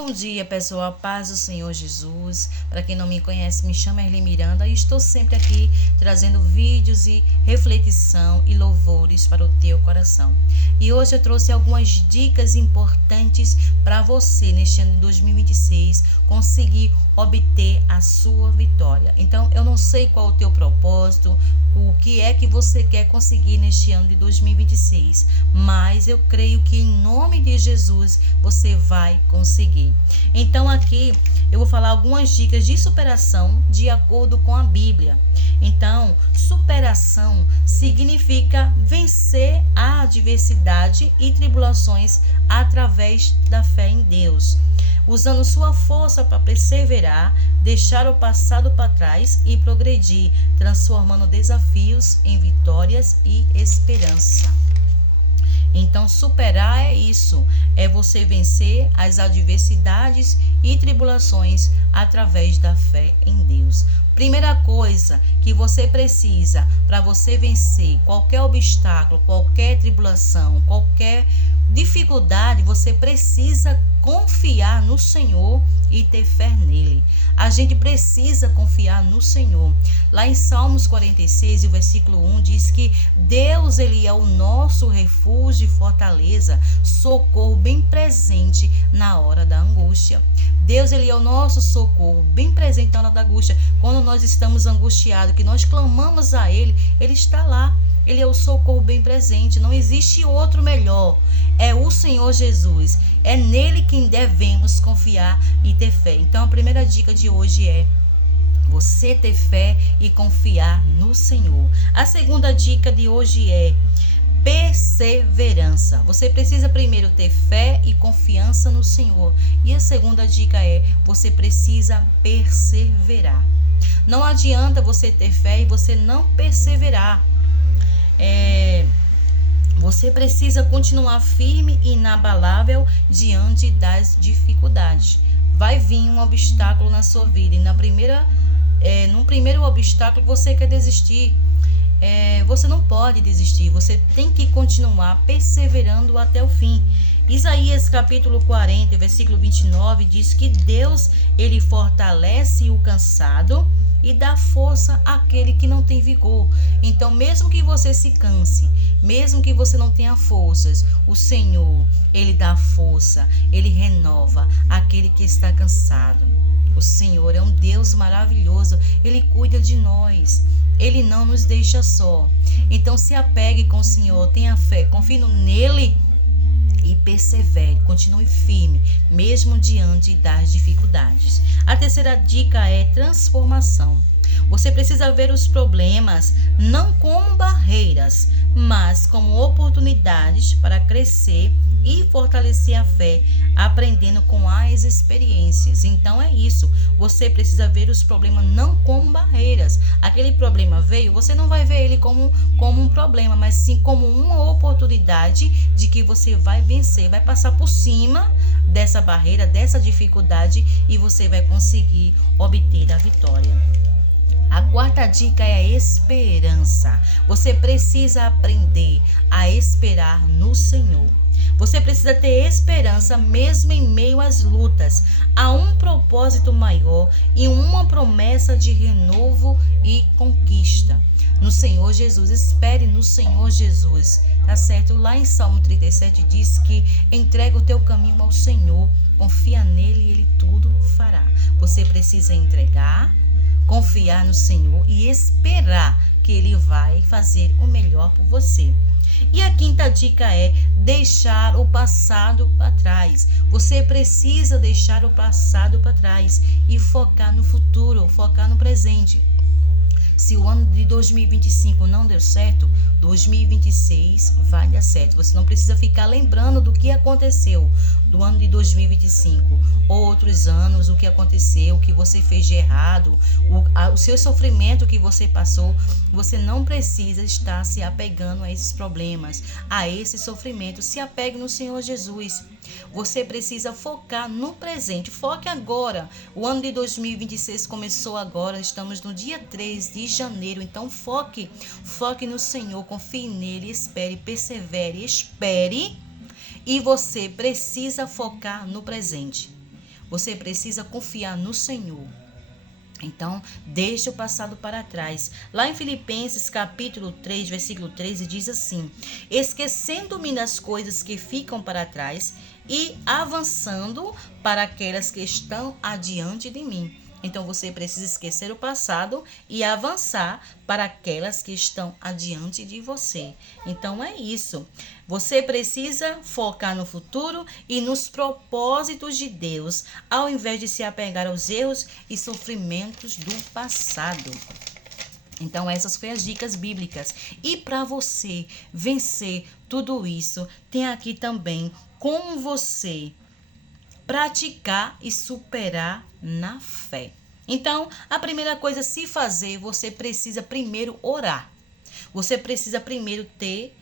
Bom dia, pessoal. A paz do Senhor Jesus. Para quem não me conhece, me chamo Erli Miranda e estou sempre aqui trazendo vídeos e reflexão e louvores para o teu coração. E hoje eu trouxe algumas dicas importantes para você neste ano de 2026 conseguir obter a sua vitória. Então, eu não sei qual é o teu propósito, o que é que você quer conseguir neste ano de 2026, mas eu creio que em nome de Jesus você vai conseguir. Então aqui eu vou falar algumas dicas de superação de acordo com a Bíblia. Então, superação significa vencer a adversidade e tribulações através da fé em Deus, usando sua força para perseverar, deixar o passado para trás e progredir, transformando desafios em vitórias e esperança. Então, superar é isso, é você vencer as adversidades e tribulações através da fé em Deus. Primeira coisa que você precisa para você vencer qualquer obstáculo, qualquer tribulação, qualquer dificuldade, você precisa confiar no Senhor e ter fé nele. A gente precisa confiar no Senhor. Lá em Salmos 46, o versículo 1 diz que Deus, ele é o nosso refúgio e fortaleza, socorro bem presente na hora da angústia. Deus, ele é o nosso socorro bem presente na hora da angústia. Quando nós estamos angustiados, que nós clamamos a ele, ele está lá. Ele é o socorro bem presente. Não existe outro melhor. É o Senhor Jesus. É nele quem devemos confiar e ter fé. Então, a primeira dica de hoje é você ter fé e confiar no Senhor. A segunda dica de hoje é perseverança. Você precisa primeiro ter fé e confiança no Senhor. E a segunda dica é você precisa perseverar. Não adianta você ter fé e você não perseverar. Você precisa continuar firme e inabalável diante das dificuldades. Vai vir um obstáculo na sua vida e no primeiro obstáculo você quer desistir. Você não pode desistir, você tem que continuar perseverando até o fim. Isaías capítulo 40, versículo 29 diz que Deus, ele fortalece o cansado e dá força àquele que não tem vigor. Então, mesmo que você se canse, mesmo que você não tenha forças, o Senhor, ele dá força, ele renova aquele que está cansado. O Senhor é um Deus maravilhoso, ele cuida de nós, ele não nos deixa só. Então, se apegue com o Senhor, tenha fé, confie nele e persevere, continue firme, mesmo diante das dificuldades. A terceira dica é transformação. Você precisa ver os problemas não como barreiras, mas como oportunidades para crescer e fortalecer a fé, aprendendo com as experiências. Então é isso, você precisa ver os problemas não como barreiras. Aquele problema veio, você não vai ver ele como um problema, mas sim como uma oportunidade de que você vai vencer, vai passar por cima dessa barreira, dessa dificuldade e você vai conseguir obter a vitória. A quarta dica é a esperança. Você precisa aprender a esperar no Senhor. Você precisa ter esperança mesmo em meio às lutas. Há um propósito maior e uma promessa de renovo e conquista. No Senhor Jesus, espere no Senhor Jesus. Tá certo? Lá em Salmo 37 diz que entrega o teu caminho ao Senhor, confia nele e ele tudo fará. Você precisa entregar, confiar no Senhor e esperar que ele vai fazer o melhor por você. E a quinta dica é deixar o passado para trás. Você precisa deixar o passado para trás e focar no futuro, focar no presente. Se o ano de 2025 não deu certo, 2026 vai dar certo. Você não precisa ficar lembrando do que aconteceu do ano de 2025, outros anos, o que aconteceu, o que você fez de errado, o seu sofrimento que você passou. Você não precisa estar se apegando a esses problemas, a esse sofrimento. Se apegue no Senhor Jesus. Você precisa focar no presente. Foque agora. O ano de 2026 começou agora. Estamos no dia 3 de janeiro. Então foque no Senhor. Confie nele. Espere, persevere, espere. E você precisa focar no presente. Você precisa confiar no Senhor. Então, deixa o passado para trás. Lá em Filipenses capítulo 3, versículo 13, diz assim: esquecendo-me das coisas que ficam para trás e avançando para aquelas que estão adiante de mim. Então, você precisa esquecer o passado e avançar para aquelas que estão adiante de você. Então, é isso. Você precisa focar no futuro e nos propósitos de Deus, ao invés de se apegar aos erros e sofrimentos do passado. Então, essas foram as dicas bíblicas. E para você vencer tudo isso, tem aqui também como você praticar e superar na fé. Então, a primeira coisa a se fazer, você precisa primeiro orar. Você precisa primeiro ter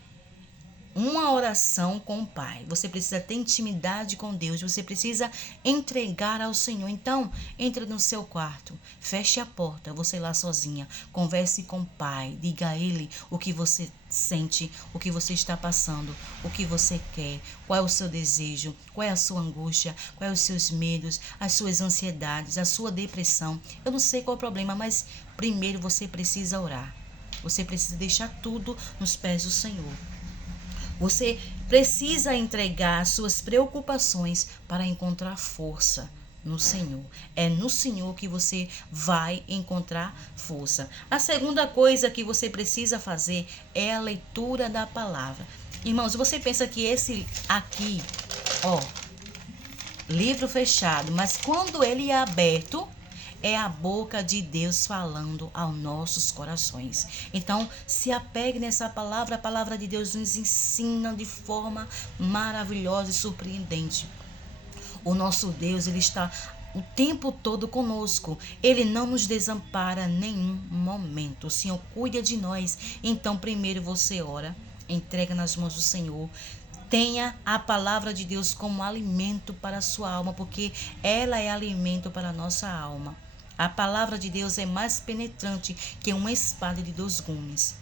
uma oração com o Pai. Você precisa ter intimidade com Deus. Você precisa entregar ao Senhor. Então, entre no seu quarto, feche a porta, você lá sozinha, converse com o Pai, diga a Ele o que você sente, o que você está passando, o que você quer, qual é o seu desejo, qual é a sua angústia, quais os seus medos, as suas ansiedades, a sua depressão. Eu não sei qual é o problema, mas primeiro você precisa orar. Você precisa deixar tudo nos pés do Senhor. Você precisa entregar as suas preocupações para encontrar força no Senhor. É no Senhor que você vai encontrar força. A segunda coisa que você precisa fazer é a leitura da palavra. Irmãos, você pensa que esse aqui, livro fechado, mas quando ele é aberto, é a boca de Deus falando aos nossos corações. Então, se apegue nessa palavra. A palavra de Deus nos ensina de forma maravilhosa e surpreendente. O nosso Deus, Ele está o tempo todo conosco. Ele não nos desampara em nenhum momento. O Senhor cuida de nós. Então, primeiro você ora, entrega nas mãos do Senhor. Tenha a palavra de Deus como alimento para a sua alma, porque ela é alimento para a nossa alma. A palavra de Deus é mais penetrante que uma espada de 2 gumes.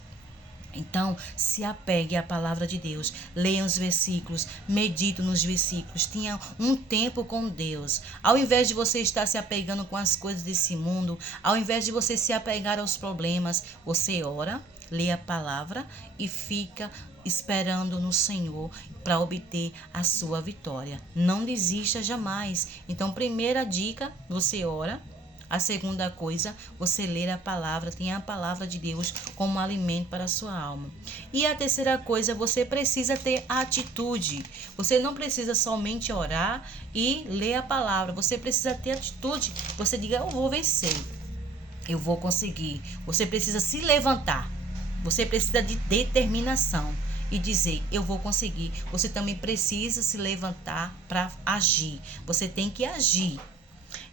Então, se apegue à palavra de Deus, leia os versículos, medite nos versículos, tenha um tempo com Deus. Ao invés de você estar se apegando com as coisas desse mundo, ao invés de você se apegar aos problemas, você ora, lê a palavra e fica esperando no Senhor para obter a sua vitória. Não desista jamais. Então, primeira dica, você ora. A segunda coisa, você ler a palavra, tem a palavra de Deus como alimento para a sua alma. E a terceira coisa, você precisa ter atitude. Você não precisa somente orar e ler a palavra. Você precisa ter atitude. Você diga, eu vou vencer. Eu vou conseguir. Você precisa se levantar. Você precisa de determinação e dizer, eu vou conseguir. Você também precisa se levantar para agir. Você tem que agir.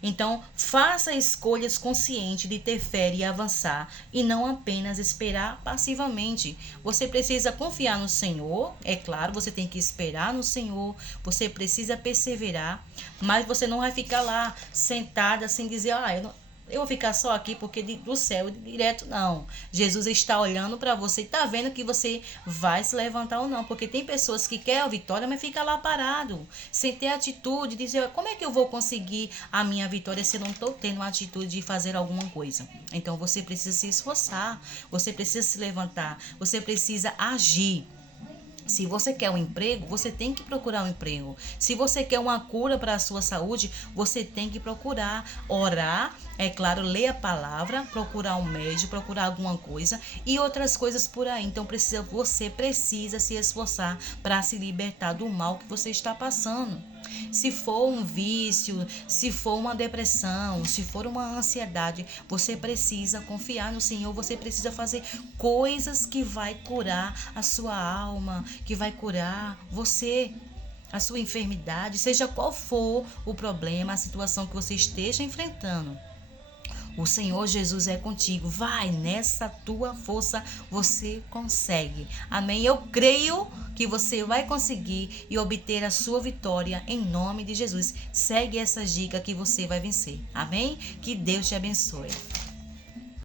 Então, faça escolhas conscientes de ter fé e avançar, e não apenas esperar passivamente. Você precisa confiar no Senhor, é claro, você tem que esperar no Senhor, você precisa perseverar, mas você não vai ficar lá sentada sem dizer, eu vou ficar só aqui porque do céu direto, não. Jesus está olhando para você e está vendo que você vai se levantar ou não. Porque tem pessoas que querem a vitória, mas fica lá parado, sem ter atitude, dizer, como é que eu vou conseguir a minha vitória se eu não estou tendo a atitude de fazer alguma coisa? Então você precisa se esforçar, você precisa se levantar, você precisa agir. Se você quer um emprego, você tem que procurar um emprego. Se você quer uma cura para a sua saúde, você tem que procurar orar, é claro, ler a palavra, procurar um médico, procurar alguma coisa e outras coisas por aí. Então você precisa se esforçar para se libertar do mal que você está passando. Se for um vício, se for uma depressão, se for uma ansiedade, você precisa confiar no Senhor, você precisa fazer coisas que vai curar a sua alma, que vai curar você, a sua enfermidade, seja qual for o problema, a situação que você esteja enfrentando. O Senhor Jesus é contigo. Vai, nessa tua força você consegue. Amém? Eu creio que você vai conseguir e obter a sua vitória em nome de Jesus. Segue essas dicas que você vai vencer. Amém? Que Deus te abençoe.